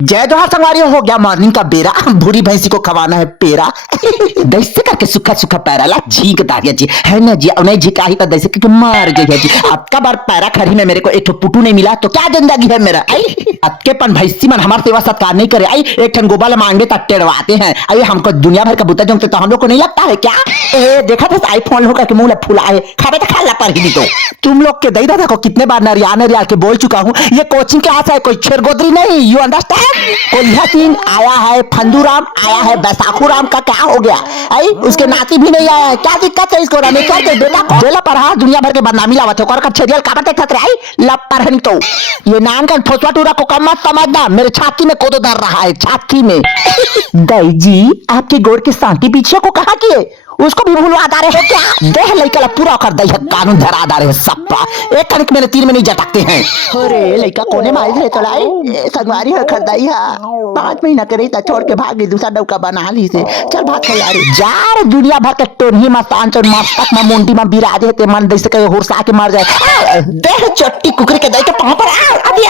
जय जोहार संगवारी हो गया मॉर्निंग का बेरा। भूरी भैंसी को खवाना है पेरा। दैसे करके सुखा सुखा पैरा ला झीक दारिया जी है ना जी उन्हें झिका ही तो दैसे क्योंकि मार गई है जी। आपका बार पैरा खरी में मेरे को एक पुटू नहीं मिला तो क्या जिंदगी है मेरा। आई आपके पन भैंसी मन हमारे सेवा सत्कार नहीं करे। आई एक ठन गोबाल मांगे तक टेढ़वाते हैं। आई हमको दुनिया भर का बुता जमते तो हम लोग को नहीं लगता है क्या। ए देखा था आईफोन होकर के मुंह फुलाए खावे तो खा ला पर ही तो तुम लोग के दई दादा को कितने बार नरिया के बोल चुका हूँ ये कोचिंग क्लास है कोई छेरगोदरी नहीं। You understand. कोल्हा सिंह आया है फंदूराम आया है बैसाखूराम का क्या हो गया। आई उसके नाती भी नहीं आया है क्या दिक्कत है इसको रहने क्या बेटा को जेला पर हाँ दुनिया भर के बदनामी लावत है का छेरियल काबते खतरे आई लब पर हन तो ये नान का ठोसवा टूरा को कम मत समझना मेरे छाती में कोदो दर रहा है छाती में। दाई जी आपके गोड़ के सांती पीछे को कहा किए उसको भी भूलवा दा रहे हो क्या। देह लइका पूरा कर दई है कानून धरा दा रहे सप्पा एक कनिक मेरे तीर में नहीं जटकते हैं। अरे लइका कोने मार रहे तोलाई संगवारी है खरदाई है 5 महीना करे ता छोड़ के भाग गई दूसरा डौका बना ली से चल भाग के यार जार दुनिया भर के टोनही मस्तान चोर मस्तक में मुंडी में बिराजे ते मन दैसे कहे होरसा के मर जाए। देह चट्टी कुकरी के दई के पांव पर आ अभी